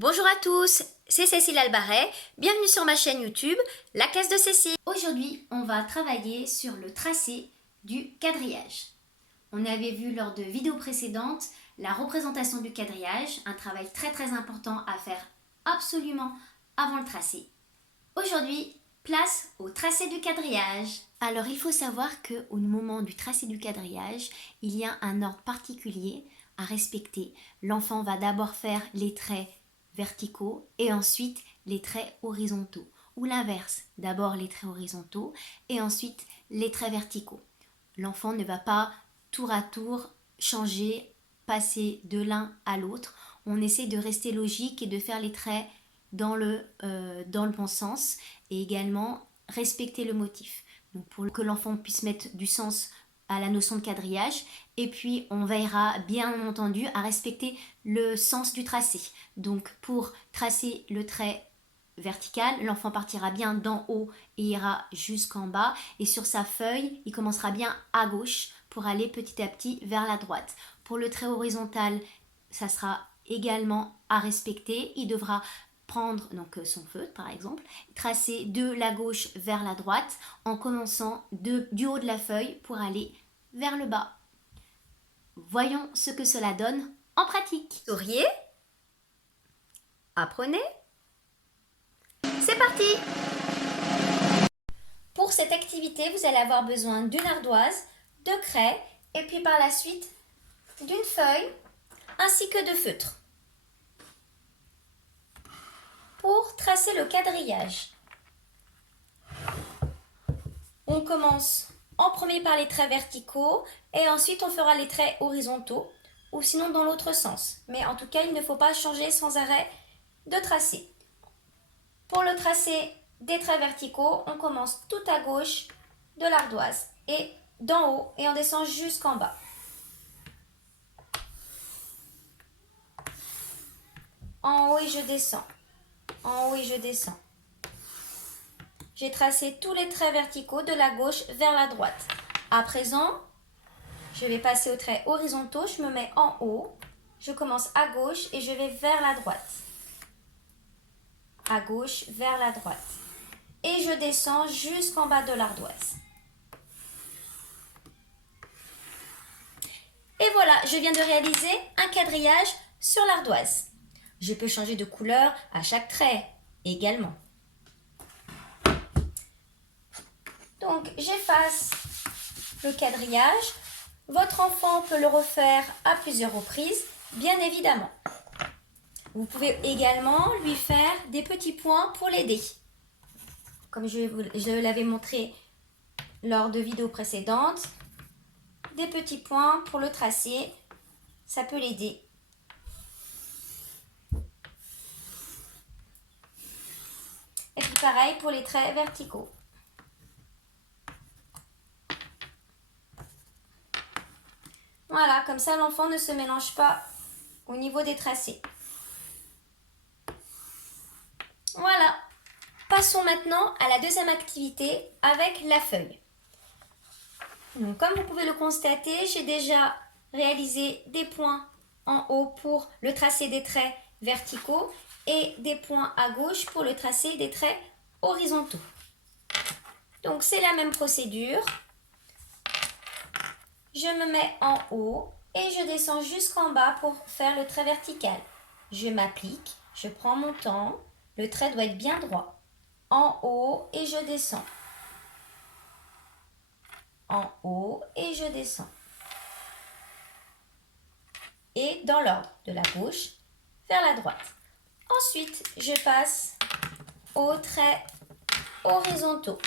Bonjour à tous, c'est Cécile Albaret, bienvenue sur ma chaîne YouTube, la classe de Cécile. Aujourd'hui, on va travailler sur le tracé du quadrillage. On avait vu lors de vidéos précédentes la représentation du quadrillage, un travail très important à faire absolument avant le tracé. Aujourd'hui, place au tracé du quadrillage. Alors il faut savoir qu'au moment du tracé du quadrillage, il y a un ordre particulier à respecter. L'enfant va d'abord faire les traits verticaux et ensuite les traits horizontaux. Ou l'inverse, d'abord les traits horizontaux et ensuite les traits verticaux. L'enfant ne va pas tour à tour changer, passer de l'un à l'autre. On essaie de rester logique et de faire les traits dans le bon sens et également respecter le motif. Donc pour que l'enfant puisse mettre du sens à la notion de quadrillage, et puis on veillera bien entendu à respecter le sens du tracé. Donc pour tracer le trait vertical, l'enfant partira bien d'en haut et ira jusqu'en bas, et sur sa feuille, il commencera bien à gauche pour aller petit à petit vers la droite. Pour le trait horizontal, ça sera également à respecter. Il devra prendre donc son feutre par exemple, tracer de la gauche vers la droite en commençant du haut de la feuille pour aller vers le bas. Voyons ce que cela donne en pratique. Souriez, apprenez. C'est parti! Pour cette activité, vous allez avoir besoin d'une ardoise, de craie et puis par la suite d'une feuille ainsi que de feutre. Pour tracer le quadrillage, on commence en premier par les traits verticaux et ensuite on fera les traits horizontaux ou sinon dans l'autre sens. Mais en tout cas, il ne faut pas changer sans arrêt de tracé. Pour le tracé des traits verticaux, on commence tout à gauche de l'ardoise et d'en haut et on descend jusqu'en bas. En haut et je descends. En haut et je descends. J'ai tracé tous les traits verticaux de la gauche vers la droite. À présent, je vais passer aux traits horizontaux. Je me mets en haut. Je commence à gauche et je vais vers la droite. À gauche, vers la droite. Et je descends jusqu'en bas de l'ardoise. Et voilà, je viens de réaliser un quadrillage sur l'ardoise. Je peux changer de couleur à chaque trait également. Donc, j'efface le quadrillage. Votre enfant peut le refaire à plusieurs reprises, bien évidemment. Vous pouvez également lui faire des petits points pour l'aider. Comme je l'avais montré lors de vidéos précédentes, des petits points pour le tracer, ça peut l'aider. Et puis pareil pour les traits verticaux. Voilà, comme ça l'enfant ne se mélange pas au niveau des tracés. Voilà. Passons maintenant à la deuxième activité avec la feuille. Donc, comme vous pouvez le constater, j'ai déjà réalisé des points en haut pour le tracé des traits verticaux et des points à gauche pour le tracé des traits horizontaux. Donc c'est la même procédure. Je me mets en haut et je descends jusqu'en bas pour faire le trait vertical. Je m'applique, je prends mon temps, le trait doit être bien droit. En haut et je descends. En haut et je descends. Et dans l'ordre, de la gauche vers la droite. Ensuite, je passe aux traits horizontaux.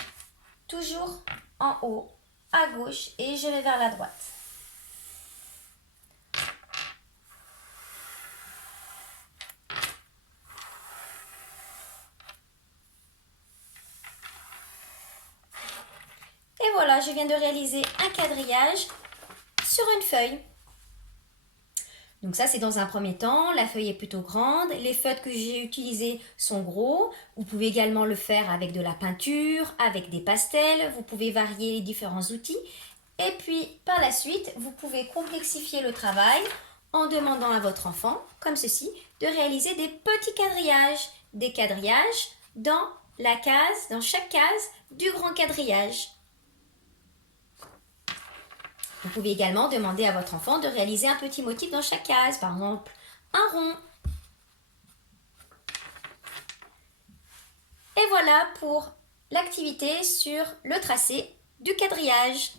Toujours en haut, à gauche et je vais vers la droite. Et voilà, je viens de réaliser un quadrillage sur une feuille. Donc ça, c'est dans un premier temps. La feuille est plutôt grande. Les feutres que j'ai utilisés sont gros. Vous pouvez également le faire avec de la peinture, avec des pastels. Vous pouvez varier les différents outils. Et puis, par la suite, vous pouvez complexifier le travail en demandant à votre enfant, comme ceci, de réaliser des petits quadrillages. Des quadrillages dans chaque case du grand quadrillage. Vous pouvez également demander à votre enfant de réaliser un petit motif dans chaque case, par exemple un rond. Et voilà pour l'activité sur le tracé du quadrillage.